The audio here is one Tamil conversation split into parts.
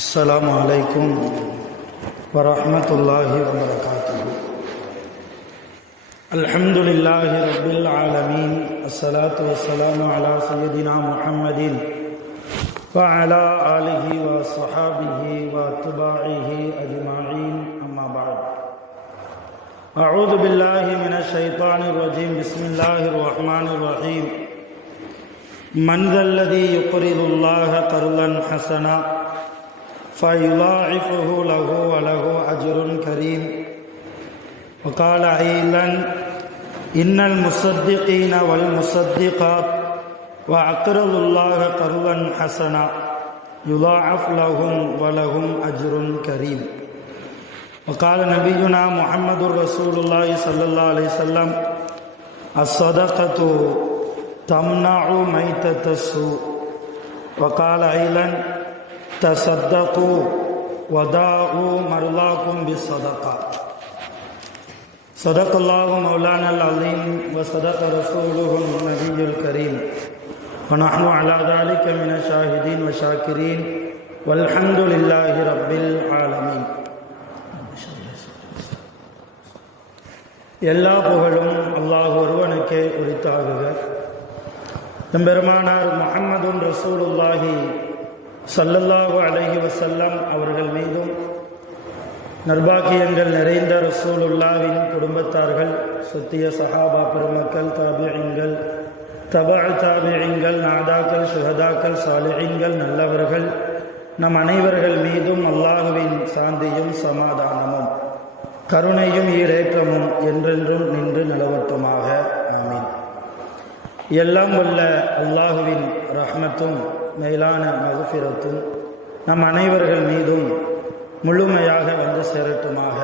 अस्सलामु अलैकुम वरहमतुल्लाहि वबरकातुहू। अल्हम्दुलिल्लाहि रब्बिल आलमीन, अस्सलातु वस्सलामु अला सय्यदिना मुहम्मदिन व अला आलिहि व अस्हाबिहि व अत्बाइहि अजमाइन, अम्मा बाद। अऊज़ु बिल्लाहि मिनश शैतानिर रजीम, बिस्मिल्लाहिर रहमानिर रहीम। मन ज़ल्लज़ी युक़रिदुल्लाह क़र्ज़न हसना फ़युज़ाइफ़ुहु लहु व लहु अज्रुन करीम। वक़ाल अय्ज़न इन्नल मुसद्दिक़ीन वल मुसद्दिक़ात व अक़रज़ुल्लाह क़र्ज़न हसना युज़ाइफ़ लहुम व लहुम अज्रुन करीम। वक़ाल नबियुना मुहम्मदुर रसूलुल्लाह सल्लल्लाहु अलैहि वसल्लम अस्सदक़तु तमनअु मैततस्सू। वक़ाल अय्ज़न तसद्दक़ू वदाऊ मरज़ाकुम बिस्सदक़ा। सदक़ल्लाहु मौलानल अज़ीम व सदक़ रसूलुहुन नबियुल करीम व नहनु अला ज़ालिका मिनश शाहिदीन व शाकिरीन वल्हम्दुलिल्लाहि रब्बिल आलमीन। எல்லா புகழும் அல்லாஹ் ஒருவனுக்கே உரித்தாகுக. எம்பெருமானார் முஹம்மதுன் ரசூலுல்லாஹி ஸல்லல்லாஹு அலைஹி வஸல்லம் அவர்கள் மீதும், நற்பாக்கியங்கள் நிறைந்த ரசூலுல்லாஹ்வின் குடும்பத்தார்கள், சத்திய சஹாபா பெருமக்கள், தாபிஈன்கள், தபஅ தாபிஈன்கள், நாதாக்கள், சுஹதாக்கள், சாலிஹீன்கள், நல்லவர்கள், நம் அனைவர்கள் மீதும் அல்லாஹ்வின் சாந்தியும் சமாதானமும் கருணையும் ஈரேற்றமும் என்றென்றும் நின்று நிலவட்டுமாக. ஆமீன். எல்லாம் வல்ல அல்லாஹுவின் ரஹ்மத்தும் மேலான மக்ஃபிரத்தும் நம் அனைவர்கள் மீதும் முழுமையாக வந்து சேரட்டுமாக.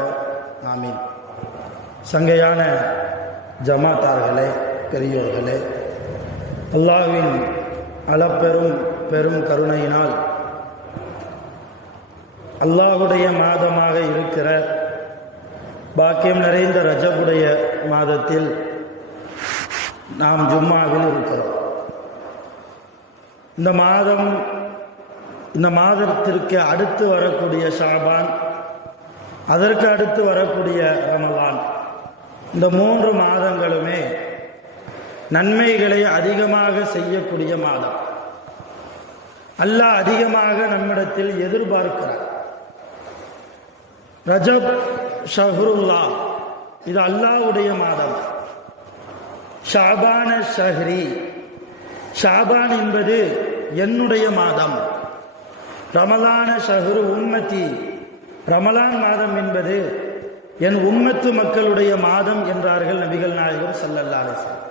ஆமீன். சங்கையான ஜமாத்தார்களே, பெரியோர்களே, அல்லாஹ்வின் அளப்பெரும் பெரும் கருணையினால் அல்லாஹுடைய மாதமாக இருக்கிற பாக்கியம் நிறைந்த ரஜபுடைய மாதத்தில் நாம் ஜும்மாவில் இருக்கிறோம். இந்த மாதத்திற்கு அடுத்து வரக்கூடிய ஷாபான், அதற்கு அடுத்து வரக்கூடிய ரமலான், இந்த 3 மாதங்களுமே நன்மைகளை அதிகமாக செய்யக்கூடிய மாதம். அல்லாஹ் அதிகமாக நம்மிடத்தில் எதிர்பார்க்கிறார். ரஜப் ஷஹ்ருல்லா, இது அல்லாஹ்வுடைய மாதம். ஷாபான ஷஹ்ரி, ஷாபான் என்பது என்னுடைய மாதம். ரமலான ஷஹ்ரு உம்மத்தி, ரமலான் மாதம் என்பது என் உம்மத்து மக்களுடைய மாதம் என்றார்கள் நபிகள் நாயகம் ஸல்லல்லாஹு அலைஹி வஸல்லம்.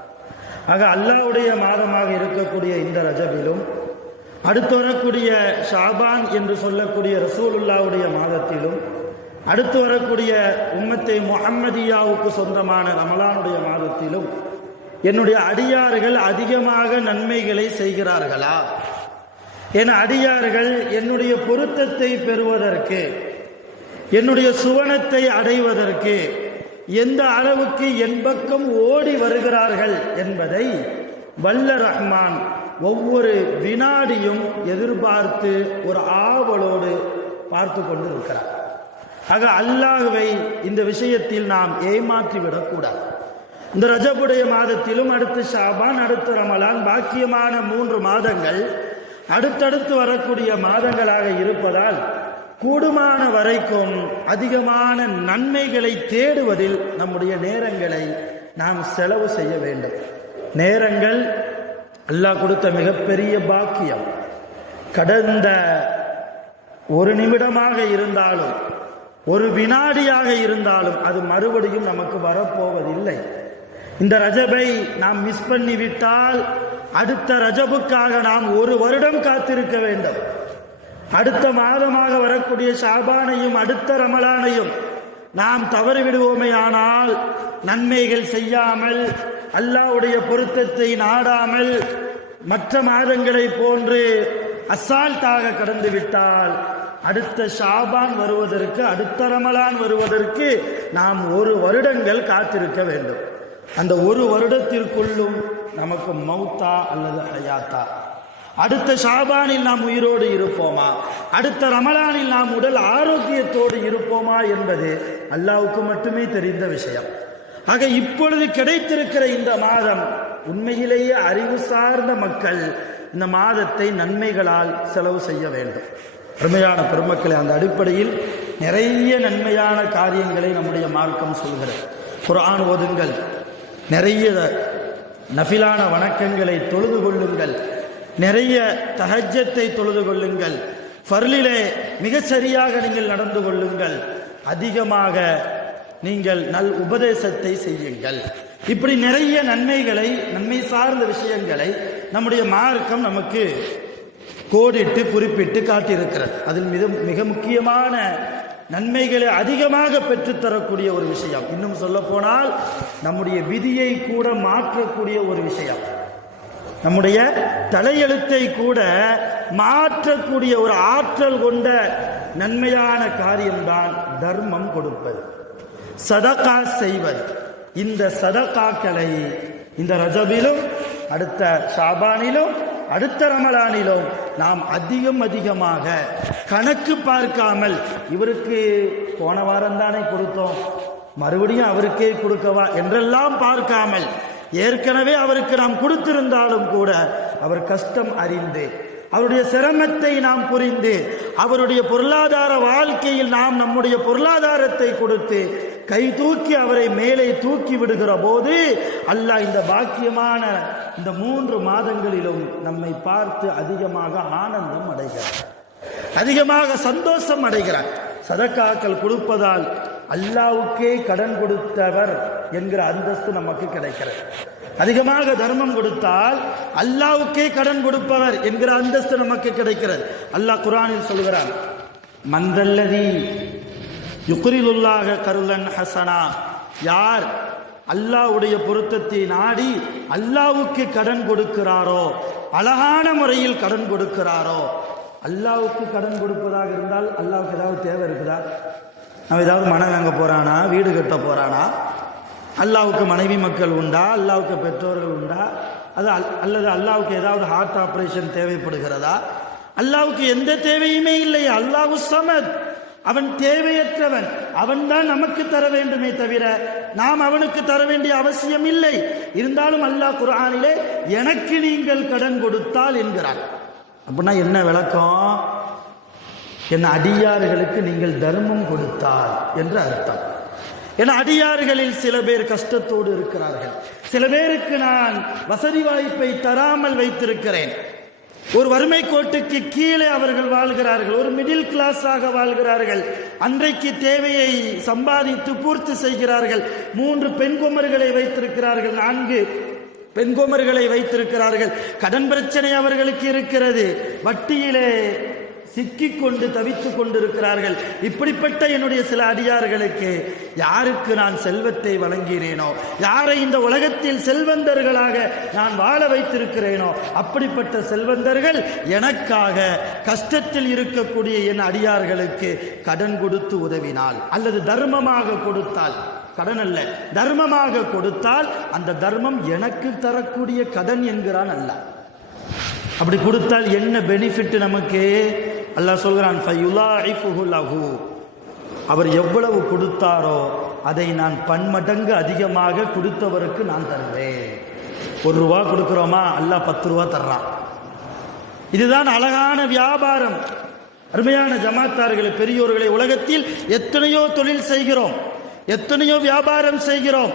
ஆக அல்லாஹ்வுடைய மாதமாக இருக்கக்கூடிய இந்த ரஜபிலும், அடுத்து வரக்கூடிய ஷாபான் என்று சொல்லக்கூடிய ரசூலுல்லாஹ்வுடைய மாதத்திலும், அடுத்து வரக்கூடிய உம்மத்தை முஹம்மதியாவுக்கு சொந்தமான ரமலானுடைய மாதத்திலும் என்னுடைய அடியார்கள் அதிகமாக நன்மைகளை செய்கிறார்களா? என் அடியார்கள் என்னுடைய பொருத்தத்தை பெறுவதற்கு, என்னுடைய சுவனத்தை அடைவதற்கு எந்த அளவுக்கு என் பக்கம் ஓடி வருகிறார்கள் என்பதை வல்ல ரஹ்மான் ஒவ்வொரு வினாடியும் எதிர்பார்த்து ஒரு ஆவலோடு பார்த்து கொண்டு இருக்கிறார். ஆக அல்லாஹ்வை இந்த விஷயத்தில் நாம் ஏமாற்றி விடக்கூடாது. இந்த ரஜபுடைய மாதத்திலும், அடுத்து ஷாபான், அடுத்து ரமலான், பாக்கியமான 3 மாதங்கள் அடுத்தடுத்து வரக்கூடிய மாதங்களாக இருப்பதால் கூடுமான வரைக்கும் அதிகமான நன்மைகளை தேடுவதில் நம்முடைய நேரங்களை நாம் செலவு செய்ய வேண்டும். நேரங்கள் அல்லாஹ் கொடுத்த மிகப்பெரிய பாக்கியம். கடந்த 1 நிமிடமாக இருந்தாலும், 1 வினாடியாக இருந்தாலும் அது மறுபடியும் நமக்கு வரப்போவதில்லை. இந்த ரஜபை நாம் மிஸ் பண்ணிவிட்டால் அடுத்த ரஜபுக்காக நாம் 1 வருடம் காத்திருக்க வேண்டும். அடுத்த மாதமாக வரக்கூடிய ஷாபானையும் அடுத்த ரமலானையும் நாம் தவறிவிடுவோமே ஆனால், நன்மைகள் செய்யாமல், அல்லாஹ்வுடைய பொருத்தத்தை நாடாமல், மற்ற மாதங்களை போன்று அசால்ட்டாக கடந்து விட்டால் அடுத்த ஷாபான் வருவதற்கு, அடுத்த ரமலான் வருவதற்கு நாம் 1 வருடங்கள் காத்திருக்க வேண்டும். அந்த 1 வருடத்திற்குள்ளும் நமக்கு மௌத்தா அல்லது ஹயாத்தா, அடுத்த ஷாபானில் நாம் உயிரோடு இருப்போமா, அடுத்த ரமலானில் நாம் உடல் ஆரோக்கியத்தோடு இருப்போமா என்பது அல்லாஹ்வுக்கு மட்டுமே தெரிந்த விஷயம். ஆக இப்பொழுது கிடைத்திருக்கிற இந்த மாதம் உண்மையிலேயே அறிவு சார்ந்த மக்கள் இந்த மாதத்தை நன்மைகளால் செலவு செய்ய வேண்டும். அருமையான பெருமக்களை, அந்த அடிப்படையில் நிறைய நன்மையான காரியங்களை நம்முடைய மார்க்கம் சொல்கிறது. குர்ஆன் ஓதுங்கள், நிறைய நஃபிலான வணக்கங்களை தொழுது கொள்ளுங்கள், நிறைய தஹஜ்ஜத்தை தொழுது கொள்ளுங்கள், ஃபர்லிலே மிக சரியாக நீங்கள் நடந்து கொள்ளுங்கள், அதிகமாக நீங்கள் நல் உபதேசத்தை செய்யுங்கள். இப்படி நிறைய நன்மைகளை, நன்மை சார்ந்த விஷயங்களை நம்முடைய மார்க்கம் நமக்கு கோடிட்டு குறிப்பிட்டு காட்டியிருக்கிறது. அதில் மிக முக்கியமான நன்மைகளை அதிகமாக பெற்றுத்தரக்கூடிய ஒரு விஷயம், இன்னும் சொல்ல போனால் நம்முடைய விதியை கூட மாற்றக்கூடிய ஒரு விஷயம், நம்முடைய தலையெழுத்தை கூட மாற்றக்கூடிய ஒரு ஆற்றல் கொண்ட நன்மையான காரியம்தான் தர்மம் கொடுப்பது, சதகா செய்வது. இந்த சதகாக்களை இந்த ரஜபிலும் அடுத்த ஷாபானிலும் அடுத்த ரமலானிலும் நாம் அதிகமாக கணக்கு பார்க்காமல், இவருக்கு போன வாரம் தானே கொடுத்தோம் மறுபடியும் அவருக்கே கொடுக்கவா என்றெல்லாம் பார்க்காமல், ஏற்கனவே அவருக்கு நாம் கொடுத்திருந்தாலும் கூட அவர் கஷ்டம் அறிந்து, அவருடைய சிரமத்தை நாம் புரிந்து, அவருடைய பொருளாதார வாழ்க்கையில் நாம் நம்முடைய பொருளாதாரத்தை கொடுத்து கை தூக்கி அவரை மேலே தூக்கி விடுகிற போது அல்லாஹ் இந்த பாக்கியமான இந்த 3 மாதங்களிலும் நம்மை பார்த்து அதிகமாக ஆனந்தம் அடைகிறார், அதிகமாக சந்தோஷம் அடைகிறார். சதக்காக்கள் கொடுப்பதால் அல்லாஹ்வுக்கே கடன் கொடுத்தவர் என்கிற அந்தஸ்து நமக்கு கிடைக்கிறது. அதிகமாக தர்மம் கொடுத்தால் அல்லாஹ்வுக்கே கடன் கொடுப்பவர் என்கிற அந்தஸ்து நமக்கு கிடைக்கிறது. அல்லாஹ் குர்ஆனில் சொல்கிறான், மந்தல்லதி யுக்ரிலுல்லாஹ கர்லன் ஹசனா, யார் அல்லாஹ்வுடைய பொருத்தத்தை நாடி அல்லாஹ்வுக்கு கடன் கொடுக்கிறாரோ, அழகான முறையில் கடன் கொடுக்கிறாரோ. அல்லாஹ்வுக்கு கடன் கொடுப்பதாக இருந்தால் அல்லாஹ்வுக்கு ஏதாவது தேவை இருக்குதா? நம்ம ஏதாவது மனம் வாங்க போறானா, வீடு கட்ட போறானா, அல்லாஹ்வுக்கு மனைவி மக்கள் உண்டா, அல்லாஹ்வுக்கு பெற்றோர்கள் உண்டா, அல்லது அல்லாஹ்வுக்கு ஏதாவது ஹார்ட் ஆபரேஷன் தேவைப்படுகிறதா? அல்லாஹ்வுக்கு எந்த தேவையுமே இல்லை. அல்லாஹ் சமத், அவன் தேவையற்றவன். அவன் தான் நமக்கு தர வேண்டுமே தவிர நாம் அவனுக்கு தர வேண்டிய அவசியம் இல்லை. இருந்தாலும் அல்லாஹ் குர்ஆனிலே எனக்கு நீங்கள் கடன் கொடுத்தால் என்கிறார். அப்படின்னா என்ன விளக்கம்? என் அடியார்களுக்கு நீங்கள் தர்மம் கொடுத்தால் என்று அர்த்தம். என் அடியார்களில் சில பேர் கஷ்டத்தோடு இருக்கிறார்கள், சில பேருக்கு நான் வசதி வாய்ப்பை தராமல் வைத்திருக்கிறேன், ஒரு வறுமை கோட்டுக்கு கீழே அவர்கள் வாழ்கிறார்கள், ஒரு மிடில் கிளாஸாக வாழ்கிறார்கள், அன்றைக்கு தேவையை சம்பாதித்து பூர்த்தி செய்கிறார்கள், 3 பெண் குமர்களை வைத்திருக்கிறார்கள், 4 பெண் குமர்களை வைத்திருக்கிறார்கள், கடன் பிரச்சனை அவர்களுக்கு இருக்கிறது, வட்டியிலே சிக்கிக்கொண்டு தவித்துக் கொண்டிருக்கிறார்கள். இப்படிப்பட்ட என்னுடைய சில அடியார்களுக்கு யாருக்கு நான் செல்வத்தை வழங்கினேனோ, யாரை இந்த உலகத்தில் செல்வந்தர்களாக நான் வாழ வைத்திருக்கிறேனோ, அப்படிப்பட்ட செல்வந்தர்கள் எனக்காக கஷ்டத்தில் இருக்கக்கூடிய என் அடியார்களுக்கு கடன் கொடுத்து உதவினால் அல்லது தர்மமாக கொடுத்தால், கடன் அல்ல தர்மமாக கொடுத்தால் அந்த தர்மம் எனக்கு தரக்கூடிய கடன் என்கிறான் அல்லாஹ். அப்படி கொடுத்தால் என்ன பெனிஃபிட் நமக்கு? அல்லாஹ் சொல்கிறான், ஃபயுலாஇஃபுஹு லஹு, அவர் எவ்வளவு கொடுத்தாரோ அதை நான் பன்மடங்கு அதிகமாக கொடுத்தவருக்கு நான் தருவேன். 1 ரூபா கொடுக்கிறோமா, அல்லாஹ் 10 ரூபா தர்றான். இதுதான் அழகான வியாபாரம். அருமையான ஜமாத்தார்களே, பெரியோர்களே, உலகத்தில் எத்தனையோ தொழில் செய்கிறோம், எத்தனையோ வியாபாரம் செய்கிறோம்.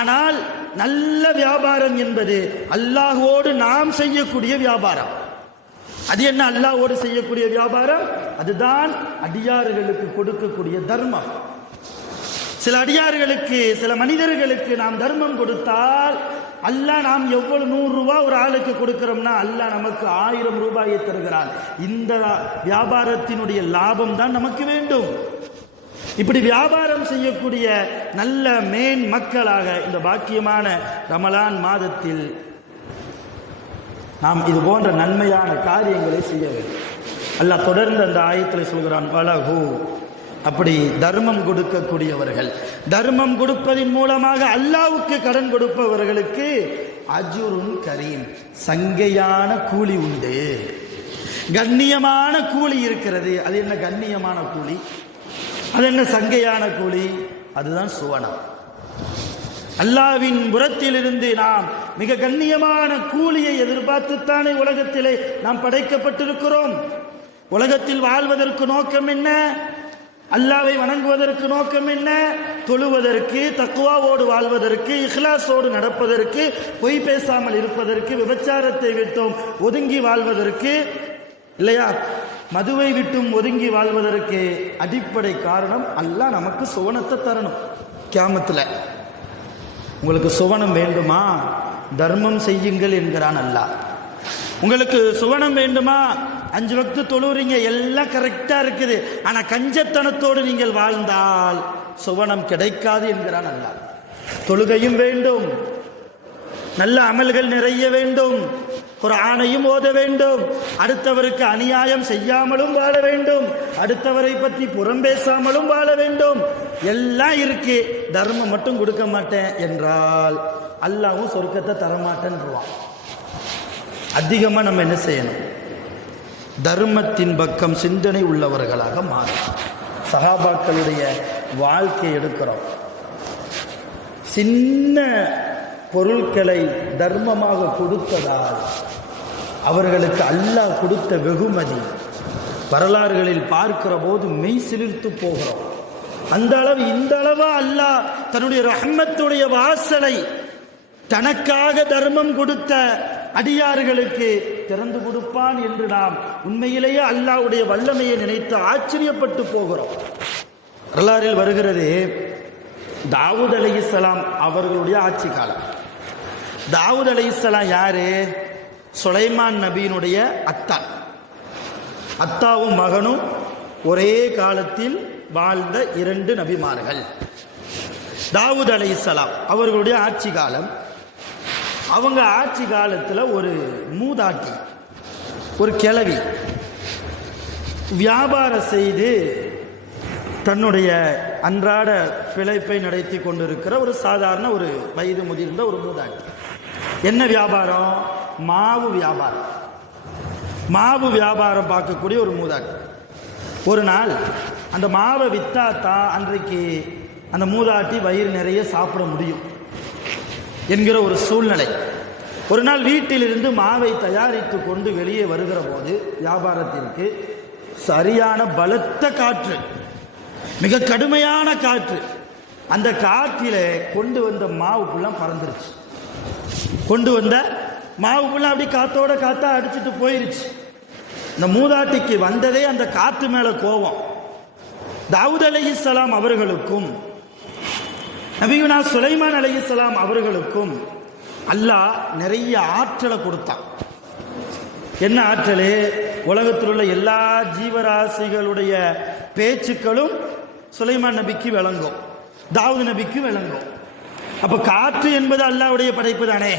ஆனால் நல்ல வியாபாரம் என்பது அல்லாஹ்வோடு நாம் செய்யக்கூடிய வியாபாரம். அது என்ன அல்லாஹ்வோடு செய்யக்கூடிய வியாபாரம்? அதுதான் அடியார்களுக்கு கொடுக்கக்கூடிய தர்மம். சில அடியார்களுக்கு, சில மனிதர்களுக்கு நாம் தர்மம் கொடுத்தால் அல்லாஹ், நாம் எவ்வளவு 100 ரூபா ஒரு ஆளுக்கு கொடுக்கிறோம்னா அல்லாஹ் நமக்கு 1000 ரூபாயை தருகிறான். இந்த வியாபாரத்தினுடைய லாபம் தான் நமக்கு வேண்டும். இப்படி வியாபாரம் செய்யக்கூடிய நல்ல மேன் மக்களாக இந்த பாக்கியமான ரமலான் மாதத்தில் நாம் இது போன்ற நன்மையான காரியங்களை செய்ய வேண்டும். அல்லாஹ் தொடர்ந்து அந்த ஆயத்தில் சொல்கிறான், வலஹு, அப்படி தர்மம் கொடுக்கக்கூடியவர்கள், தர்மம் கொடுப்பதின் மூலமாக அல்லாஹ்வுக்கு கடன் கொடுப்பவர்களுக்கு அஜ்ருன் கரீம், சங்கையான கூலி உண்டு, கண்ணியமான கூலி இருக்கிறது. அது என்ன கண்ணியமான கூலி? அது என்ன சங்கையான கூலி? அதுதான் சுவனம். அல்லாஹ்வின் புறத்திலிருந்து நாம் மிக கண்ணியமான கூலியை எதிர்பார்த்துத்தானே உலகத்திலே நாம் படைக்கப்பட்டிருக்கிறோம். உலகத்தில் வாழ்வதற்கு நோக்கம் என்ன? அல்லாஹ்வை வணங்குவதற்கு நோக்கம் என்ன? தொழுவதற்கு, தக்வாவோடு வாழ்வதற்கு, இஹ்லாஸோடு நடப்பதற்கு, பொய் பேசாமல் இருப்பதற்கு, விபச்சாரத்தை விட்டும் ஒதுங்கி வாழ்வதற்கு, இல்லையா, மதுவை விட்டும் ஒதுங்கி வாழ்வதற்கு அடிப்படை காரணம் அல்லாஹ் நமக்கு சுவனத்தை தரணும். கியாமத்தில் உங்களுக்கு சுவனம் வேண்டுமா, தர்மம் செய்யுங்கள் என்கிறான் அல்லாஹ். உங்களுக்கு சுவனம் வேண்டுமா, 5 வக்து தொழுறீங்க, எல்லாம் கரெக்டா இருக்குது, ஆனா கஞ்சத்தனத்தோடு நீங்கள் வாழ்ந்தால் சுவனம் கிடைக்காது என்கிறான் அல்லாஹ். தொழுகையும் வேண்டும், நல்ல அமல்கள் நிறைய வேண்டும், குர்ஆனையும் ஓத வேண்டும், அடுத்தவருக்கு அநியாயம் செய்யாமலும் வாழ வேண்டும், அடுத்தவரை பற்றி புறம் பேசாமலும் வாழ வேண்டும், எல்லாம் இருக்கு. தர்மம் மட்டும் கொடுக்க மாட்டேன் என்றால் அல்லாஹ்வும் சொர்க்கத்தை தரமாட்டேன்றான். அதிகமாக நம்ம என்ன செய்யணும்? தர்மத்தின் பக்கம் சிந்தனை உள்ளவர்களாக மாறும். சஹாபாக்களுடைய வாழ்க்கை எடுக்கிறோம். சின்ன பொருட்களை தர்மமாக கொடுத்ததால் அவர்களுக்கு அல்லாஹ் கொடுத்த வெகுமதி வரலாறுகளில் பார்க்கிற போது மெய் சிலிர்த்து போகிறோம். அந்த அளவு இந்த அளவா அல்லாஹ் தன்னுடைய ரஹ்மத்துடைய வாசலை தனக்காக தர்மம் கொடுத்த அடியார்களுக்கு திறந்து கொடுப்பான் என்று நாம் உண்மையிலேயே அல்லாஹ்வுடைய வல்லமையை நினைத்து ஆச்சரியப்பட்டு போகிறோம். வரலாறில் வருகிறது, தாவூத் அலைஹிஸ்ஸலாம் அவர்களுடைய ஆட்சி காலம். தாவூத் அலைஹிஸ்ஸலாம் யாரு? சுலைமான் நபியினுடைய அத்தாவும் மகனும் ஒரே காலத்தில் வாழ்ந்த 2 நபிமார்கள். தாவூத் அலைஹிஸ்ஸலாம் அவர்களுடைய ஆட்சி காலம். அவங்க ஆட்சி காலத்தில் ஒரு மூதாட்டி, ஒரு கிழவி வியாபாரம் செய்து தன்னுடைய அன்றாட பிழைப்பை நடத்தி கொண்டிருக்கிற ஒரு சாதாரண ஒரு வயது முதிர்ந்த ஒரு மூதாட்டி. என்ன வியாபாரம்? மாவு வியாபாரம். மாவு வியாபாரம் பார்க்கக்கூடிய ஒரு மூதாட்டி. ஒரு நாள் அந்த மாவை விற்றா தான் அன்றைக்கு அந்த மூதாட்டி வயிறு நிறைய சாப்பிட முடியும் என்கிற ஒரு சூழ்நிலை. ஒரு நாள் வீட்டிலிருந்து மாவை தயாரித்து கொண்டு வெளியே வருகிற போது வியாபாரத்திற்கு சரியான பலத்த காற்று, மிக கடுமையான காற்று. அந்த காற்றிலே கொண்டு வந்த மாவுக்குள்ளாம் பறந்துருச்சு. கொண்டு வந்த மாவுக்குள்ளாம் அப்படி காத்தோட காத்தா அடிச்சுட்டு போயிருச்சு. இந்த மூதாட்டிக்கு வந்ததே அந்த காற்று மேல கோபம். தாவூத் அலைஹிஸ்ஸலாம் அவர்களுக்கும் நபியுனா சுலைமான் அலைஹிஸ்ஸலாம் அவர்களுக்கும் அல்லாஹ் நிறைய ஆற்றலை கொடுத்தான். என்ன ஆற்றலே? உலகத்தில் உள்ள எல்லா ஜீவராசிகளுடைய பேச்சுக்களும் சுலைமான் நபிக்கு விளங்கும், தாவூத் நபிக்கு விளங்கும். அப்ப காற்று என்பது அல்லாஹ்வுடைய படைப்பு தானே.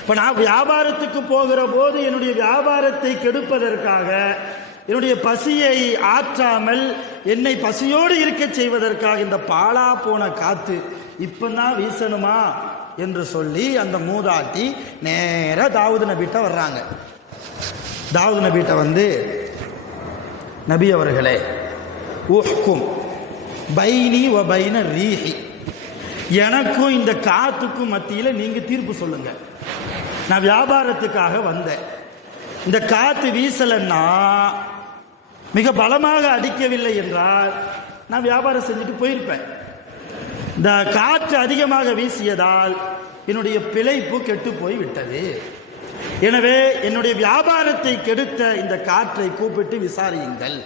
இப்ப நான் வியாபாரத்துக்கு போகிற போது என்னுடைய வியாபாரத்தை கெடுப்பதற்காக, என்னுடைய பசியை ஆற்றாமல் என்னை பசியோடு இருக்க செய்வதற்காக இந்த பாலா போன காத்து இப்பதான் வீசணுமா என்று சொல்லி அந்த மூதாட்டி நேர தாவூத் நபிட்ட வர்றாங்க. தாவூத் நபிட்ட வந்து, நபி அவர்களே, உஹ்கும் பைனி வ பைன ரீஹி, எனக்கும் இந்த காத்துக்கும் மத்தியில் நீங்க தீர்ப்பு சொல்லுங்க. நான் வியாபாரத்துக்காக வந்தேன். இந்த காத்து வீசலன்னா, மிக பலமாக அடிக்கவில்லை என்றால் நான் வியாபாரம் செஞ்சுட்டு போயிருப்பேன். இந்த காற்று அதிகமாக வீசியதால் என்னுடைய பிழைப்பு கெட்டு போய் விட்டது. எனவே என்னுடைய வியாபாரத்தை கெடுத்த இந்த காற்றை கூப்பிட்டு விசாரியுங்கள்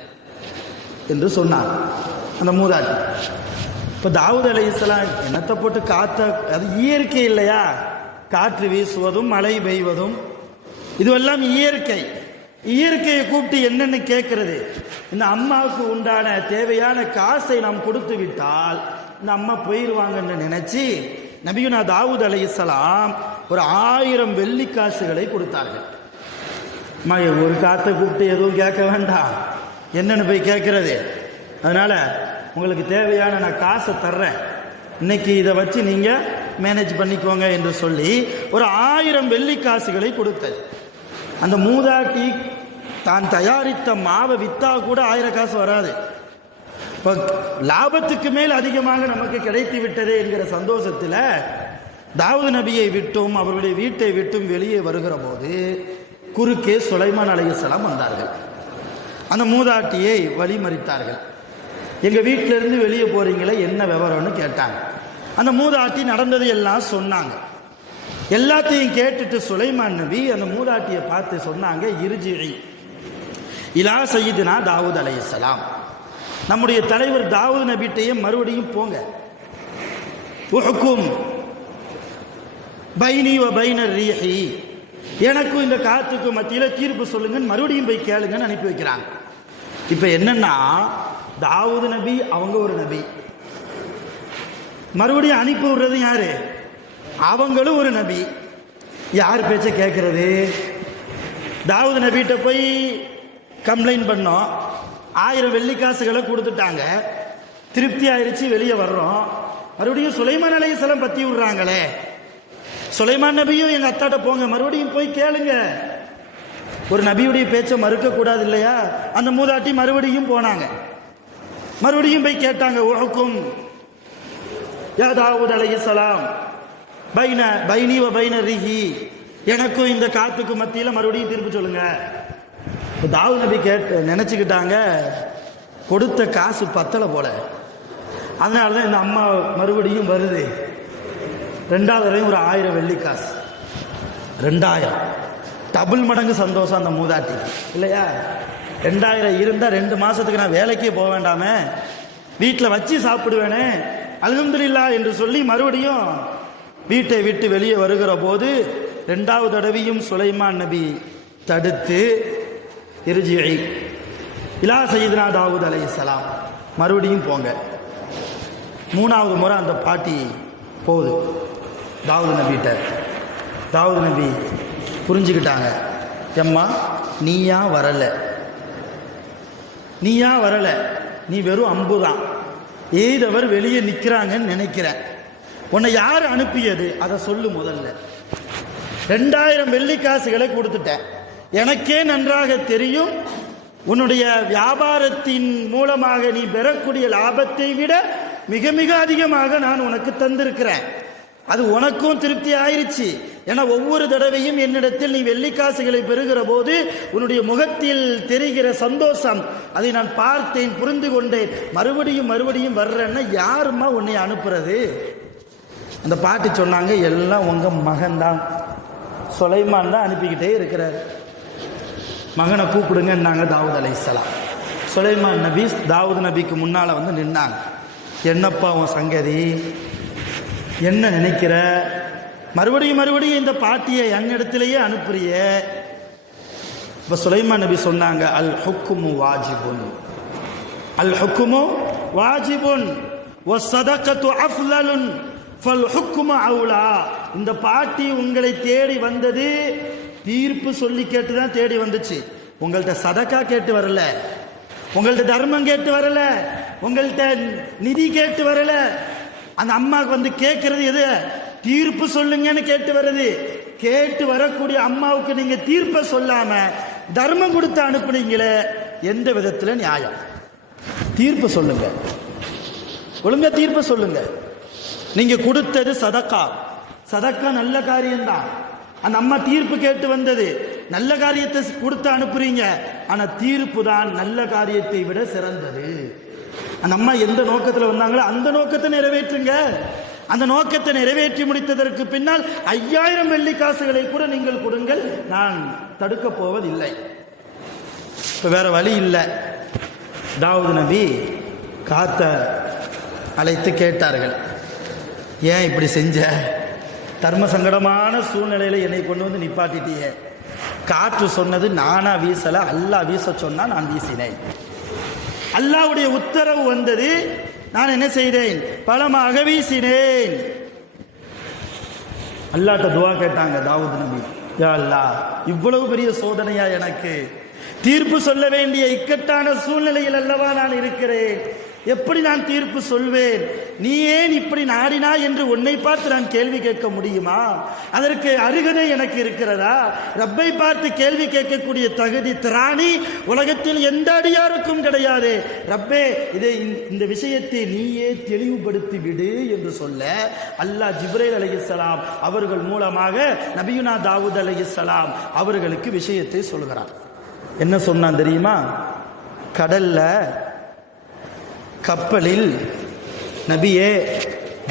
என்று சொன்னார் அந்த மூதாட்டி. இப்போ தாவூத் அலைஹிஸ்ஸலாம் என்னத்தை போட்டு காத்த, அது இயற்கை இல்லையா? காற்று வீசுவதும் மழை பெய்வதும் இதுவெல்லாம் இயற்கை. இயற்கையை கூப்பிட்டு என்னன்னு கேட்கறது? இந்த அம்மாவுக்கு உண்டான தேவையான காசை நாம் கொடுத்து விட்டால் இந்த அம்மா போயிடுவாங்கன்னு நினைச்சு நபியுனா தாவூத் அலைஹிஸ்ஸலாம் ஒரு 1000 வெள்ளி காசுகளை கொடுத்தார்கள். அம்மா, ஒரு காத்தை கூப்பிட்டு எதுவும் கேட்க வேண்டாம், என்னன்னு போய் கேட்கறது? அதனால உங்களுக்கு தேவையான நான் காசை தர்றேன், இன்னைக்கு இதை வச்சு நீங்க மேனேஜ் பண்ணிக்கோங்க என்று சொல்லி ஒரு 1000 வெள்ளிக்காசுகளை கொடுத்தது. அந்த மூதாட்டி தான் தயாரித்த மாவை விற்றா கூட 1000 காசு வராது. இப்போ லாபத்துக்கு மேல் அதிகமாக நமக்கு கிடைத்து விட்டதே என்கிற சந்தோஷத்தில் தாவூது நபியை விட்டும் அவருடைய வீட்டை விட்டும் வெளியே வருகிற போது குறுக்கே சுலைமான் அலைஹிஸ்ஸலாம் வந்தார்கள். அந்த மூதாட்டியை வழிமறித்தார்கள். எங்கள் வீட்டிலேருந்து வெளியே போகிறீங்களே, என்ன விவரம்னு கேட்டாங்க. அந்த மூதாட்டி நடந்தது எல்லாம் சொன்னாங்க. எல்லாத்தையும் கேட்டுட்டு சுலைமான் நபி அந்த மூதாட்டியை பார்த்து சொன்னாங்க, இர்ஜிஇ இலா சையிதுனா தாவூத் அலைஹிஸ்ஸலாம், நம்முடைய தலைவர் தாவூத் நபிட்டையே மறுபடியும் போங்க. உஹ்கும் பைனி வ பைனர் ரீஹி, எனக்கும் இந்த காத்துக்கும் மத்தியில் தீர்ப்பு சொல்லுங்க, மறுபடியும் போய் கேளுங்கன்னு அனுப்பி வைக்கிறாங்க. இப்போ என்னன்னா, தாவூது நபி அவங்க ஒரு நபி, மறுபடியும் அனுப்பி விடுறது யாரு? அவங்களும் ஒரு நபி. யார் பேச்ச கேட்கறது? தாவூது நபிகிட்ட போய் கம்ப்ளைண்ட் பண்ணோம், 1000 வெள்ளிக்காசுகளை கொடுத்துட்டாங்க, திருப்தி ஆயிடுச்சு, வெளியே வர்றோம். மறுபடியும் சுலைமான் அலைஹிஸ்ஸலாம் பற்றி விடுறாங்களே, சுலைமான் நபியும் எங்கள் அத்தாட்ட போங்க, மறுபடியும் போய் கேளுங்க. ஒரு நபியுடைய பேச்சை மறுக்கக்கூடாது இல்லையா? அந்த மூதாட்டி மறுபடியும் போனாங்க, மறுபடியும் போய் கேட்டாங்க, உஹ்கும் யா தாவூத் அலைஹிஸ்ஸலாம் பைனி வ பைன ரீஹி, எனக்கும் இந்த காத்துக்கு மத்தியில் மறுபடியும் தீர்ப்பு சொல்லுங்க. தாவூத் நபி நினச்சிக்கிட்டாங்க கொடுத்த காசு பத்தலை போல, அதனால தான் இந்த அம்மா மறுபடியும் வருது. 2வது தடவையும் ஒரு 1000 வெள்ளிக்காசு, 2000 டபுள் மடங்கு சந்தோஷம் அந்த மூதாட்டி இல்லையா? 2000 இருந்தால் 2 மாதத்துக்கு நான் வேலைக்கே போக வேண்டாமே, வீட்டில் வச்சு சாப்பிடுவேனே, அல்ஹம்துலில்லாஹ் என்று சொல்லி மறுபடியும் வீட்டை விட்டு வெளியே வருகிற போது 2வது தடவையும் சுலைமான் நபி தடுத்து, இர்ஜிஇ இலா சையிதுனா தாவூத் அலைஹிஸ்ஸலாம், மறுபடியும் போங்க. 3வது முறை அந்த பாட்டி போகுது தாவூத் நபிகிட்ட. தாவூத் நபி புரிஞ்சுக்கிட்டாங்க, எம்மா நீயா வரலை, நீ வெறும் அம்பு தான், எய்தவர் வெளியே நிற்கிறாங்கன்னு நினைக்கிறேன், உன்னை யார் அனுப்பியது அதை சொல்லு முதல்ல. 2000 வெள்ளிக்காசுகளை கொடுத்துட்டேன், எனக்கே நன்றாக தெரியும் உன்னுடைய வியாபாரத்தின் மூலமாக நீ பெறக்கூடிய லாபத்தை விட மிக மிக அதிகமாக நான் உனக்கு தந்திருக்கிறேன். அது உனக்கும் திருப்தி ஆயிருச்சு. ஏன்னா ஒவ்வொரு தடவையும் என்னிடத்தில் நீ வெள்ளிக்காசுகளை பெறுகிற போது உன்னுடைய முகத்தில் தெரிகிற சந்தோஷம், அதை நான் பார்த்தேன், புரிந்து கொண்டேன். மறுபடியும் மறுபடியும் வர்றேன்னா யாருமா உன்னை அனுப்புறது? அந்த பாட்டி சொன்னாங்க, எல்லாம் உங்க மகன்தான், சுலைமான் தான் அனுப்பிக்கிட்டே இருக்கிறார், மகனை கூப்பிடுங்கன்னாங்க தாவூத் அலைஹிஸ்ஸலாம். சுலைமான் நபி தாவூத் நபிக்கு முன்னால் வந்து நின்னாங்க. என்னப்பா உன் சங்கதி, என்ன நினைக்கிற? மறுபடியும் மறுபடியும் இந்த பாட்டியை என்னிடத்திலேயே அனுப்புறிய? இப்போ சுலைமான் நபி சொன்னாங்க, அல் ஹுக்குமு வாஜிபுன், அல் ஹுக்குமு வாஜிபுன் வ ஸதகத்து அஃலலுன் ஃபல் ஹுக்குமு அவுலா. இந்த பாட்டி உங்களை தேடி வந்தது தீர்ப்பு சொல்லி கேட்டு தான் தேடி வந்துச்சு. உங்கள்கிட்ட சதக்கா கேட்டு வரல, உங்கள்கிட்ட தர்மம் கேட்டு வரல, உங்கள்கிட்ட நிதி கேட்டு வரல. அந்த அம்மாவுக்கு வந்து கேட்கறது எது? தீர்ப்பு சொல்லுங்கன்னு கேட்டு வருது. கேட்டு வரக்கூடிய அம்மாவுக்கு நீங்க தீர்ப்பை சொல்லாம தர்மம் கொடுத்து அனுப்புனீங்களே, எந்த விதத்தில் நியாயம்? தீர்ப்பு சொல்லுங்க, ஒழுங்கா தீர்ப்பு சொல்லுங்க. நீங்க கொடுத்தது சதக்கா, சதக்கா நல்ல காரியம்தான். அந்த அம்மா தீர்ப்பு கேட்டு வந்தது, நல்ல காரியத்தை கொடுத்து அனுப்புறீங்க, ஆனா தீர்ப்பு தான் நல்ல காரியத்தை விட சிறந்தது. அந்த அம்மா எந்த நோக்கத்தில் வந்தாங்களோ அந்த நோக்கத்தை நிறைவேற்றுங்க. அந்த நோக்கத்தை நிறைவேற்றி முடித்ததற்கு பின்னால் 5000 வெள்ளிக்காசுகளை கூட நீங்கள் கொடுங்கள், நான் தடுக்க போவதில்லை. இப்போ வேற வழி இல்லை. தாவூத் நபி காத்த அழைத்து கேட்டார்கள், ஏன் இப்படி செஞ்ச? தர்ம சங்கடமான சூழ்நிலையில் என்னை கொண்டு வந்து நிப்பாட்டிட்டியே. காற்று சொன்னது நானா வீசல, அல்லாஹ் வீச சொன்னா நான் வீசினேன். அல்லாஹ்வுடைய உத்தரவு வந்தது, நான் என்ன செய்தேன்? பலமாக வீசினேன். அல்லாஹ்ட்ட துவா கேட்டாங்க தாவூத் நபி, யா அல்லாஹ், இவ்வளவு பெரிய சோதனையா எனக்கு? தீர்ப்பு சொல்ல வேண்டிய இக்கட்டான சூழ்நிலையில் அல்லவா நான் இருக்கிறேன், எப்படி நான் தீர்ப்பு சொல்வேன்? நீ ஏன் இப்படி நாடினாய் என்று உன்னை பார்த்து நான் கேள்வி கேட்க முடியுமா? அதற்கு அருகதை எனக்கு இருக்கிறதா? ரப்பை பார்த்து கேள்வி கேட்கக்கூடிய தகுதி திராணி உலகத்தில் எந்த அடியாருக்கும் கிடையாது. ரப்பே, இந்த விஷயத்தை நீயே தெளிவுபடுத்தி விடு என்று சொல்ல அல்லாஹ் ஜிப்ரீல் அலைஹிஸ்ஸலாம் அவர்கள் மூலமாக நபியுனா தாவூத் அலைஹிஸ்ஸலாம் அவர்களுக்கு விஷயத்தை சொல்கிறார். என்ன சொன்னான் தெரியுமா? கடல்ல கப்பலில், நபியே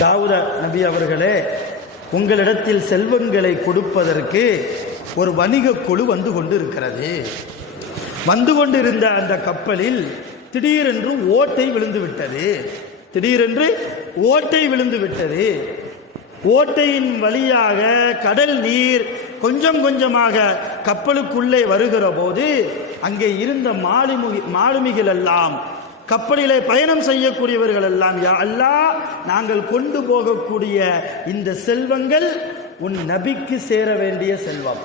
தாவூத நபி அவர்களே, உங்களிடத்தில் செல்வங்களை கொடுப்பதற்கு ஒரு வணிக குழு வந்து கொண்டு இருக்கிறது. வந்து கொண்டிருந்த அந்த கப்பலில் திடீரென்று ஓட்டை விழுந்து விட்டது. ஓட்டையின் வழியாக கடல் நீர் கொஞ்சம் கொஞ்சமாக கப்பலுக்குள்ளே வருகிற போது அங்கே இருந்த மாலுமிகள் எல்லாம், கப்பலிலே பயணம் செய்யக்கூடியவர்கள் எல்லாம், யா அல்லாஹ், நாங்கள் கொண்டு போகக்கூடிய இந்த செல்வங்கள் உன் நபிக்கு சேர வேண்டிய செல்வம்,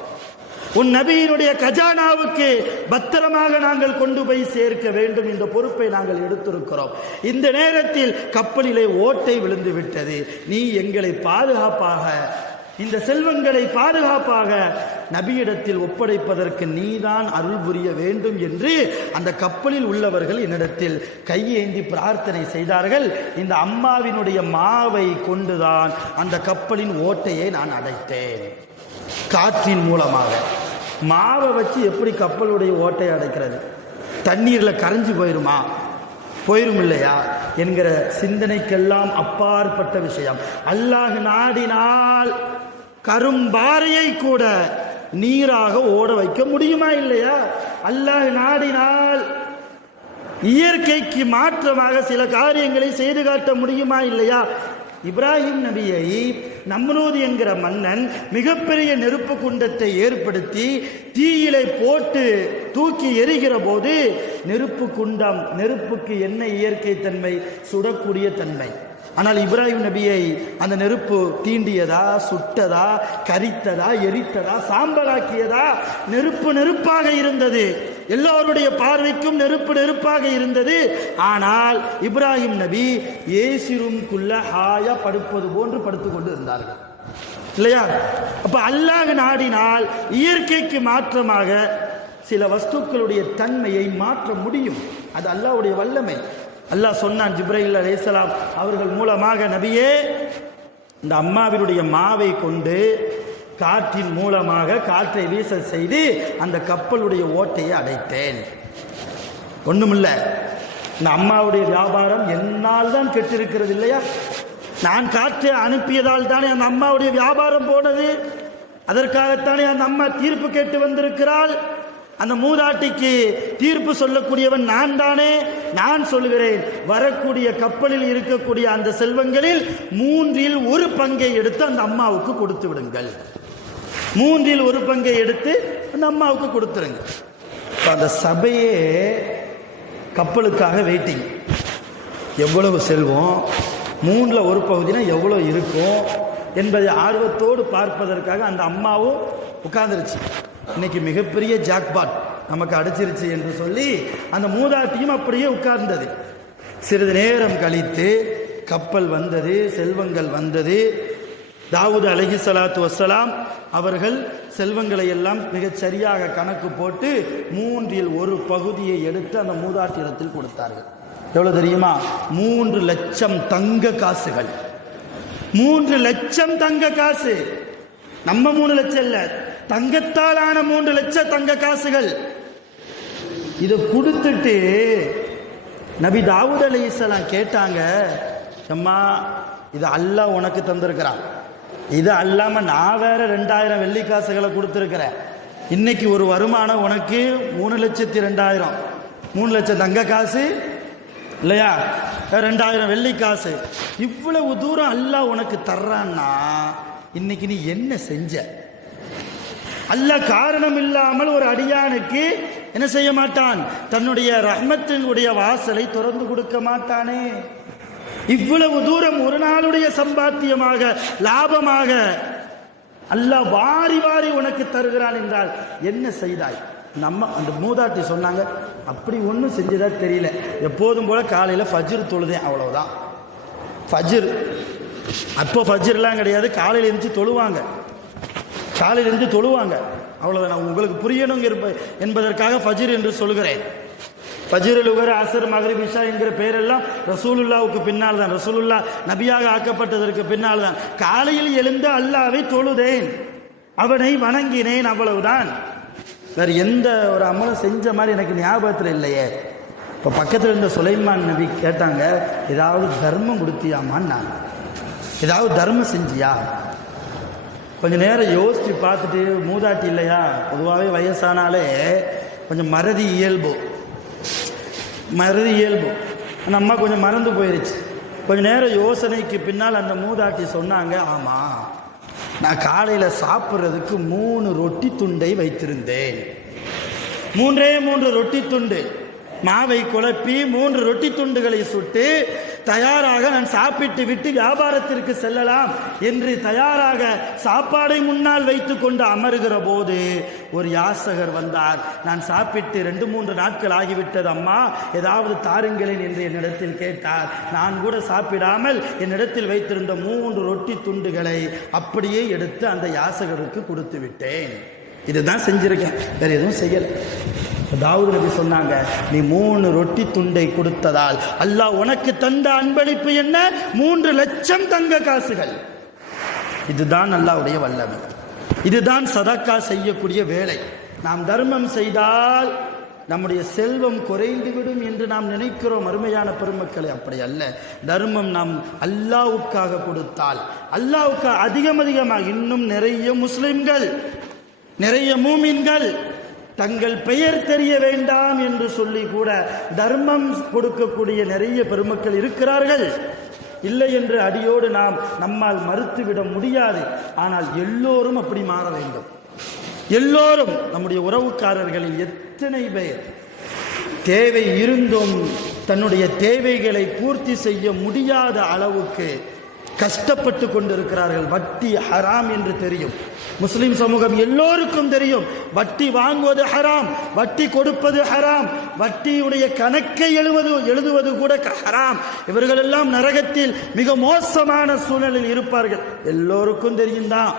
உன் நபியினுடைய கஜானாவுக்கு பத்திரமாக நாங்கள் கொண்டு போய் சேர்க்க வேண்டும் என்ற பொறுப்பை நாங்கள் எடுத்திருக்கிறோம். இந்த நேரத்தில் கப்பலிலே ஓட்டை விழுந்து விட்டது. நீ எங்களை பாதுகாப்பாக, இந்த செல்வங்களை பாதுகாப்பாக நபியிடத்தில் ஒப்படைப்பதற்கு நீதான் அருள் புரிய வேண்டும் என்று அந்த கப்பலில் உள்ளவர்கள் என்னிடத்தில் கையேந்தி பிரார்த்தனை செய்தார்கள். இந்த அம்மாவினுடைய மாவை கொண்டுதான் அந்த கப்பலின் ஓட்டையை நான் அடைத்தேன். காற்றின் மூலமாக மாவை வச்சு எப்படி கப்பலுடைய ஓட்டையை அடைக்கிறது? தண்ணீரில் கரைஞ்சு போயிரும் இல்லையா என்கிற சிந்தனைக்கெல்லாம் அப்பாற்பட்ட விஷயம். அல்லாஹ் நாடினால் கரும்பாறையை கூட நீராக ஓட வைக்க முடியுமா இல்லையா? அல்லாஹ் நாடினால் இயற்கைக்கு மாற்றமாக சில காரியங்களை செய்து காட்ட முடியுமா இல்லையா? இப்ராஹிம் நபியை நம்ரூத் என்கிற மன்னன் மிகப்பெரிய நெருப்பு குண்டத்தை ஏற்படுத்தி தீயிலை போட்டு தூக்கி எரிகிற போது நெருப்புக்கு என்ன இயற்கை தன்மை? சுடக்கூடிய தன்மை. ஆனால் இப்ராஹிம் நபியை அந்த நெருப்பு தீண்டியதா, சுட்டதா, கரித்ததா, எரித்ததா, சாம்பலாக்கியதா? நெருப்பாக இருந்தது. எல்லோருடைய பார்வைக்கும் நெருப்பாக இருந்தது. ஆனால் இப்ராஹிம் நபி ஏசி ரூம்குள்ள ஹாயா படுப்பது போன்று படுத்துக் கொண்டு இருந்தார்கள் இல்லையா? அப்ப அல்லாஹ் நாடினால் இயற்கைக்கு மாற்றமாக சில வஸ்துக்களுடைய தன்மையை மாற்ற முடியும். அது அல்லாஹ்வுடைய வல்லமை. அல்லாஹ் சொன்னான் ஜிப்ரீல் அலைஹிஸ்ஸலாம் அவர்கள் மூலமாக, நபியே, இந்த அம்மாவினுடைய மாவை கொண்டு காற்றின் மூலமாக காற்றை வீச செய்து அந்த கப்பலுடைய ஓட்டையை அடைத்தேன். ஒண்ணுமில்ல, இந்த அம்மாவுடைய வியாபாரம் என்னால் தான் கெட்டிருக்கிறது இல்லையா? நான் காற்றை அனுப்பியதால் தானே அந்த அம்மாவுடைய வியாபாரம் போனது. அதற்காகத்தானே அந்த அம்மா தீர்ப்பு கேட்டு வந்திருக்கிறாள். அந்த மூதாட்டிக்கு தீர்ப்பு சொல்லக்கூடியவன் நான் தானே. நான் சொல்கிறேன், வரக்கூடிய கப்பலில் இருக்கக்கூடிய அந்த செல்வங்களில் 1/3 பங்கை எடுத்து அந்த அம்மாவுக்கு கொடுத்து விடுங்கள். 1/3 பங்கை எடுத்து அந்த அம்மாவுக்கு கொடுத்துருங்க. அந்த சபையே கப்பலுக்காக வெயிட்டிங். எவ்வளவு செல்வம், 1/3 பகுதினா எவ்வளோ இருக்கும் என்பதை ஆர்வத்தோடு பார்ப்பதற்காக அந்த அம்மாவும் உட்கார்ந்துருச்சு. இன்னைக்கு மிகப்பெரிய ஜாக்பாட் நமக்கு அடிச்சிருச்சு என்று சொல்லி அந்த மூதாட்டியும் அப்படியே உட்கார்ந்தது. சிறிது நேரம் கழித்து கப்பல் வந்தது, செல்வங்கள் வந்தது. தாவூத் அலைஹிஸ்ஸலாத்து வஸ்ஸலாம் அவர்கள் செல்வங்களை எல்லாம் மிகச் சரியாக கணக்கு போட்டு 1/3 பகுதியை எடுத்து அந்த மூதாட்டியிடத்தில் கொடுத்தார்கள். எவ்வளவு தெரியுமா? 3 லட்சம் தங்க காசுகள். 3 லட்சம் தங்க காசு. நம்ம 3 லட்சம் இல்ல, தங்கத்தால் ஆன 3 லட்சம் தங்க காசுகள். இதை கொடுத்துட்டு நபி தாவூத் அலைஹிஸ்ஸலாம் கேட்டாங்க, அம்மா, இது அல்லாஹ் உனக்கு தந்திருக்கிறான். இது அல்லாம நான் வேற 2000 வெள்ளி காசுகளை கொடுத்துருக்கிறேன். இன்னைக்கு ஒரு வருமானம் உனக்கு 3,02,000. 3 லட்சம் தங்க காசு இல்லையா, 2000 வெள்ளி காசு. இவ்வளவு தூரம் அல்லாஹ் உனக்கு தர்றான்னா இன்னைக்கு நீ என்ன செஞ்ச? அல்லாஹ் காரணம் இல்லாமல் ஒரு அடியானுக்கு என்ன செய்ய மாட்டான்? தன்னுடைய ரஹ்மத்தினுடைய வாசலை திறந்து கொடுக்க மாட்டானே. இவ்வளவு தூரம் ஒரு நாளுடைய சம்பாத்தியமாக, லாபமாக அல்லாஹ் வாரி வாரி உனக்கு தருகிறான் என்றால் என்ன செய்தாய்? அந்த மூதாட்டி சொன்னாங்க, அப்படி ஒன்றும் செஞ்சதா தெரியல, எப்போதும் போல் காலையில் ஃபஜ்ர் தொழுதேன், அவ்வளோதான். ஃபஜ்ர் அப்போ ஃபஜ்ர்லாம் கிடையாது, காலையில் எழுந்து தொழுவாங்க, காலையில் எழுந்து தொழுவாங்க, அவ்வளோதான். நான் உங்களுக்கு புரியணுங்க என்பதற்காக ஃபஜ்ர் என்று சொல்கிறேன். ஃபஜ்ர், லுகர், அசர், மக்ரிப், இஷா என்கிற பெயரெல்லாம் ரசூலுல்லாவுக்கு பின்னால் தான், ரசூலுல்லா நபியாக ஆக்கப்பட்டதற்கு பின்னால் தான். காலையில் எழுந்து அல்லாவை தொழுதேன், அவனை வணங்கினேன், அவ்வளவுதான். வேறு எந்த ஒரு அமலும் செஞ்ச மாதிரி எனக்கு ஞாபகத்தில் இல்லையே. இப்போ பக்கத்தில் இருந்த சுலைமான் நபி கேட்டாங்க, ஏதாவது தர்மம் கொடுத்தியாமான்னு. நான் ஏதாவது தர்மம் செஞ்சியா? கொஞ்சம் நேரம் யோசித்து பார்த்துட்டு, மூதாட்டி இல்லையா, பொதுவாகவே வயசானாலே கொஞ்சம் மறதி இயல்பு, அந்த அம்மா கொஞ்சம் மறந்து போயிடுச்சு. கொஞ்சம் நேரம் யோசனைக்கு பின்னால் அந்த மூதாட்டி சொன்னாங்க, ஆமாம், நான் காலையில் சாப்பிட்றதுக்கு 3 ரொட்டி துண்டை வைத்திருந்தேன். 3 ரொட்டி துண்டு மாவை குழப்பி 3 ரொட்டி துண்டுகளை சுட்டு தயாராக நான் சாப்பிட்டு விட்டு வியாபாரத்திற்கு செல்லலாம் என்று தயாராக சாப்பாடை முன்னால் வைத்து கொண்டு அமருகிற போது ஒரு யாசகர் வந்தார். நான் சாப்பிட்டு 2-3 நாட்கள் ஆகிவிட்டது அம்மா, ஏதாவது தாருங்களேன் என்று என்னிடத்தில் கேட்டார். நான் கூட சாப்பிடாமல் என்னிடத்தில் வைத்திருந்த 3 ரொட்டி துண்டுகளை அப்படியே எடுத்து அந்த யாசகருக்கு கொடுத்து விட்டேன். இதுதான் செஞ்சிருக்கேன், வேற எதுவும் செய்யலை. தாவூத் நபி சொன்னாங்க, நீ 3 ரொட்டி துண்டை கொடுத்ததால் அல்லாஹ் உனக்கு தந்த அன்பளிப்பு என்ன? 3 லட்சம் தங்க காசுகள். இதுதான் அல்லாஹ்வுடைய வல்லமை, இதுதான் சதக்கா செய்யக்கூடிய வேலை. நாம் தர்மம் செய்தால் நம்முடைய செல்வம் குறைந்துவிடும் என்று நாம் நினைக்கிறோம். அருமையான பெருமக்களை, அப்படி அல்ல. தர்மம் நாம் அல்லாஹ்வுக்காக கொடுத்தால், அல்லாஹ்வுக்கு அதிகமாக, இன்னும் நிறைய முஸ்லிம்கள், நிறைய மூமின்கள் தங்கள் பெயர் தெரிய வேண்டாம் என்று சொல்லி கூட தர்மம் கொடுக்கக்கூடிய நிறைய பெருமக்கள் இருக்கிறார்கள். இல்லை என்று அடியோடு நம்மால் மறுத்துவிட முடியாது. ஆனால் எல்லோரும் அப்படி மாற வேண்டும். எல்லோரும், நம்முடைய உறவுக்காரர்களில் எத்தனை பேர் தேவை இருந்தும் தன்னுடைய தேவைகளை பூர்த்தி செய்ய முடியாத அளவுக்கு கஷ்டப்பட்டு கொண்டிருக்கிறார்கள். வட்டி ஹராம் என்று தெரியும், முஸ்லிம் சமூகம் எல்லோருக்கும் தெரியும். வட்டி வாங்குவது ஹராம், வட்டி கொடுப்பது ஹராம், வட்டியுடைய கணக்கை எழுதுவது கூட ஹராம். இவர்களெல்லாம் நரகத்தில் மிக மோசமான சூழலில் இருப்பார்கள், எல்லோருக்கும் தெரியும் தான்.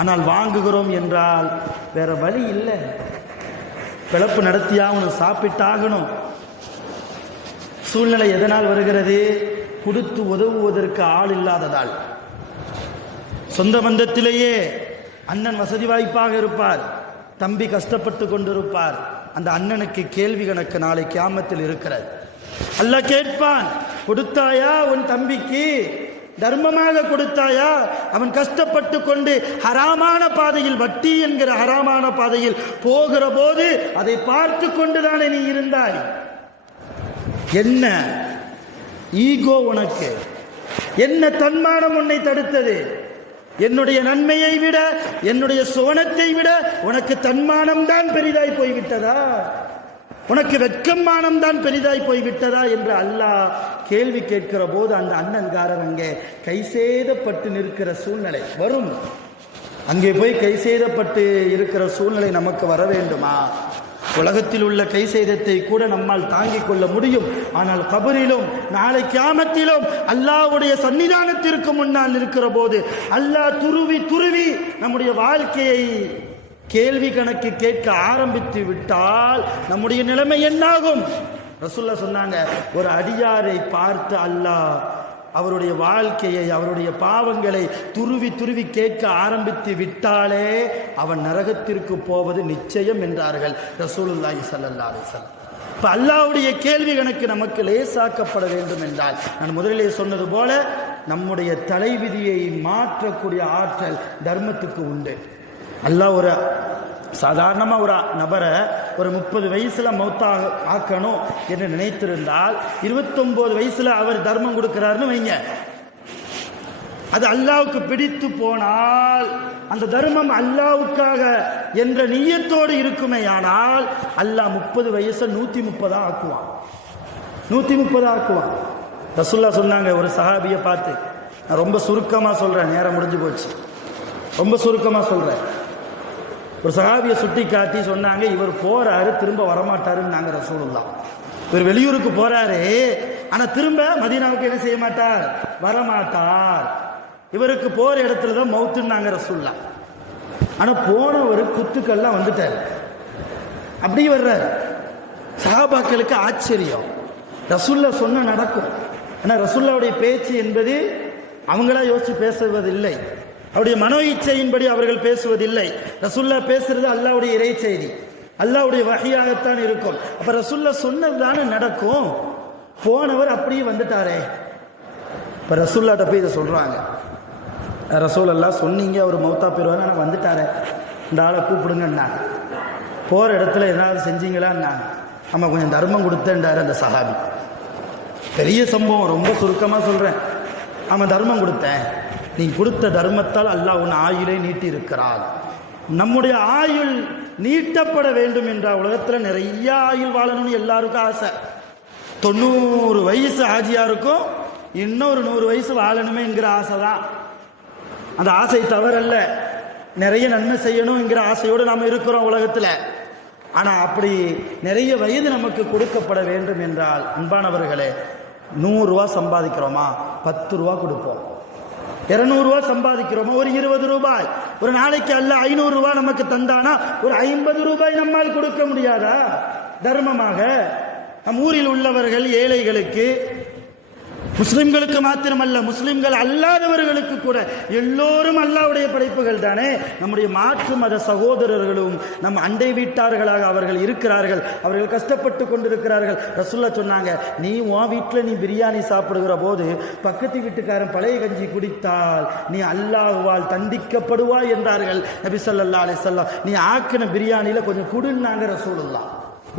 ஆனால் வாங்குகிறோம் என்றால் வேற வழி இல்லை, பிழப்பு நடத்தியாகணும், சாப்பிட்டாகணும். சூழ்நிலை எதனால் வருகிறது? கொடுத்து உதவுவதற்கு ஆள் இல்லாததால். சொந்த பந்தத்திலேயே அண்ணன் வசதி வாய்ப்பாக இருப்பார், தம்பி கஷ்டப்பட்டு கொண்டிருப்பார். அந்த அண்ணனுக்கு கேள்வி கணக்கு நாளை கியாமத்தில் இருக்கிறது. அல்லாஹ் கேட்பான், கொடுத்தாயா உன் தம்பிக்கு? தர்மமாக கொடுத்தாயா? அவன் கஷ்டப்பட்டு கொண்டு ஹராமான பாதையில், வட்டி என்கிற ஹராமான பாதையில் போகிற போது அதை பார்த்து கொண்டுதானே நீ இருந்தாய். என்ன ஈகோ உனக்கு? என்ன தன்மானம் உன்னை தடுத்தது? என்னுடைய நன்மையை விட, என்னுடைய சுவனத்தை விட உனக்கு தன்மானம் தான் பெரிதாய் போய்விட்டதா? உனக்கு வெட்கமானம் தான் பெரிதாய் போய்விட்டதா என்று அல்லாஹ் கேள்வி கேட்கிற போது அந்த அண்ணன்காரர் அங்கே கைசேதப்பட்டு நிற்கிற சூழ்நிலை வரும். அங்கே போய் கைசேதப்பட்டு இருக்கிற சூழ்நிலை நமக்கு வர வேண்டுமா? உலகத்தில் உள்ள கைசேதத்தை கூட நம்மால் தாங்கிக் கொள்ள முடியும். ஆனால் கபரிலும் நாளை கியாமத்திலும் அல்லாஹ்வுடைய சன்னிதானத்திற்கு முன்னால் இருக்கிற போது அல்லாஹ் துருவி நம்முடைய வாழ்க்கையை கேள்வி கணக்கு கேட்க ஆரம்பித்து விட்டால் நம்முடைய நிலைமை என்னாகும்? ரசூலுல்லாஹ் சொன்னாங்க, ஒரு அடியாரை பார்த்து அல்லாஹ் அவருடைய வாழ்க்கையை, அவருடைய பாவங்களை துருவி கேட்க ஆரம்பித்து விட்டாலே அவன் நரகத்திற்கு போவது நிச்சயம் என்றார்கள் ரசூலுல்லாஹி ஸல்லல்லாஹு அலைஹி வஸல்லம். இப்போ அல்லாஹ்வுடைய கேள்வி கணக்கு நமக்கு லேசாக்கப்பட வேண்டும் என்றால், நான் முதலிலே சொன்னது போல நம்முடைய தலைவிதியை மாற்றக்கூடிய ஆற்றல் தர்மத்துக்கு உண்டு. அல்லாஹ் ஒரு சாதாரணமாக ஒரு நபரை ஒரு 30 வயசுல மௌத்தாக ஆக்கணும் என்று நினைத்திருந்தால் 29 வயசுல அவர் தர்மம் கொடுக்கிறாருன்னு வைங்க, அது அல்லாஹ்வுக்கு பிடித்து போனால் அந்த தர்மம் அல்லாஹ்வுக்காக என்ற நியத்தோடு இருக்குமே. ஆனால் அல்லாஹ் 30 வயசை 130 ஆக்குவான், 130 ஆக்குவான். ரசூலுல்லாஹ் சொன்னாங்க, ஒரு சஹாபியை பார்த்து, நான் ரொம்ப சுருக்கமாக சொல்றேன், நேரம் முடிஞ்சு போச்சு, ரொம்ப சுருக்கமாக சொல்றேன். ஒரு சஹாபியை சுட்டி காட்டி சொன்னாங்க, இவர் போறாரு திரும்ப வரமாட்டாருன்னு. நாங்கள் ரசூலுல்லாஹ், இவர் வெளியூருக்கு போறாரு, ஆனா திரும்ப மதீனாவுக்கு என்ன செய்ய மாட்டார், வரமாட்டார். இவருக்கு போற இடத்துல தான் மௌத்துன்னு நாங்க ரசூலுல்லாஹ். ஆனா போனவர் குத்துக்கெல்லாம் வந்துட்டார், அப்படி வர்றாரு. சஹாபாக்களுக்கு ஆச்சரியம், ரசூல்லா சொன்ன நடக்கும். ஆனா ரசூல்லாவுடைய பேச்சு என்பது அவங்களா யோசிச்சு பேசுவதில்லை, அவருடைய மனோ இச்சையின்படி அவர்கள் பேசுவதில்லை. ரசூல்லா பேசுறது அல்லாஹ்வுடைய இறை செய்தி, அல்லாஹ்வுடைய வஹியாகத்தான் இருக்கும். அப்ப ரசூல்லா சொன்னது தானே நடக்கும். போனவர் அப்படியே வந்துட்டாரே. இப்ப ரசூல்லாட்ட போய் இதை சொல்றாங்க, ரசூல் எல்லாம் சொன்னீங்க அவர் மௌத்தா போயிடுவாரு, ஆனால் வந்துட்டாரே, இந்த ஆளை கூப்பிடுங்கன்னாங்க. போகிற இடத்துல ஏதாவது செஞ்சீங்களான்னாங்க. ஆமாம், கொஞ்சம் தர்மம் கொடுத்தேன்டாரு அந்த சஹாபி. பெரிய சம்பவம், ரொம்ப சுருக்கமாக சொல்கிறேன். ஆமாம், தர்மம் கொடுத்தேன். நீங்கள் கொடுத்த தர்மத்தால் அல்லாஹ் உன் ஆயுளை நீட்டி இருக்கிறார். நம்முடைய ஆயுள் நீட்டப்பட வேண்டும் என்ற உலகத்தில் நிறைய ஆயுள் வாழணும்னு எல்லாருக்கும் ஆசை. 90 வயசு ஆஜியாருக்கும் இன்னொரு 100 வயசு வாழணுமே என்கிற ஆசை தான். அந்த ஆசை தவறல்ல, நிறைய நன்மை செய்யணும் என்கிற ஆசையோடு நாம் இருக்கிறோம் உலகத்தில். ஆனால் அப்படி நிறைய வயது நமக்கு கொடுக்கப்பட வேண்டும் என்றால், அன்பானவர்களே, 100 ரூபா சம்பாதிக்கிறோமா, 10 ரூபா கொடுப்போம். 200 ரூபா சம்பாதிக்கிறோமா, ஒரு 20 ரூபாய். ஒரு நாளைக்கு அல்ல 500 ரூபாய் நமக்கு தந்தானா ஒரு 50 ரூபாய் நம்மால் கொடுக்க முடியாதா தர்மமாக? நம் ஊரில் உள்ளவர்கள் ஏழைகளுக்கு, முஸ்லிம்களுக்கு மாத்திரமல்ல, முஸ்லிம்கள் அல்லாதவர்களுக்கு கூட, எல்லோரும் அல்லாஹ்வுடைய படைப்புகள் தானே. நம்முடைய மாற்று மத சகோதரர்களும் நம் அண்டை வீட்டார்களாக அவர்கள் இருக்கிறார்கள், அவர்கள் கஷ்டப்பட்டு கொண்டிருக்கிறார்கள். ரசூலுல்லாஹ் சொன்னாங்க, நீ உன் வீட்டில் நீ பிரியாணி சாப்பிடுகிற போது பக்கத்து வீட்டுக்காரன் பழைய கஞ்சி குடித்தால் நீ அல்லாஹ்வால் தண்டிக்கப்படுவாய் என்றார்கள் நபி ஸல்லல்லாஹு அலைஹி வஸல்லம். நீ ஆக்கின பிரியாணியில் கொஞ்சம் குடுன்னாங்க ரசூலுல்லாஹ்.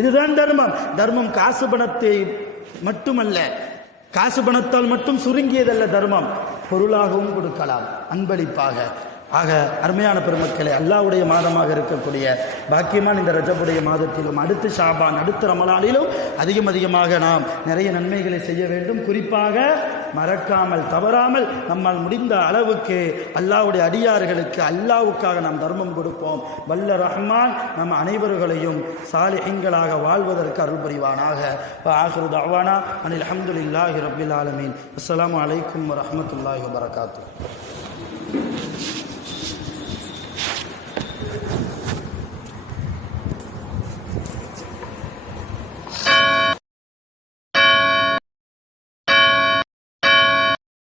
இதுதான் தர்மம். தர்மம் காசு பணத்தை மட்டுமல்ல, காசு பணத்தால் மட்டும் சுருங்கியதல்ல தர்மம், பொருளாகவும் கொடுக்கலாம், அன்பளிப்பாக. ஆக அருமையான பெருமக்களே, அல்லாஹ்வுடைய மாதமாக இருக்கக்கூடிய பாக்கியமான இந்த ரஜபுடைய மாதத்திலும், அடுத்து ஷாபான், அடுத்த ரமலானிலும் அதிகமாக நாம் நிறைய நன்மைகளை செய்ய வேண்டும். குறிப்பாக மறக்காமல் தவறாமல் நம்மால் முடிந்த அளவுக்கு அல்லாஹ்வுடைய அடியார்களுக்கு, அல்லாஹ்வுக்காக நாம் தர்மம் கொடுப்போம். வல்ல ரஹ்மான் நம் அனைவர்களையும் சாலிஹீன்களாக வாழ்வதற்கு அருள் புரிவானாக. ஆகிரு தஅவானா அனில் ஹம்துலில்லாஹி ரப்பில் ஆலமீன். அஸ்ஸலாமு அலைக்கும் வரஹ்மத்துல்லாஹி வபரகாத்துஹு.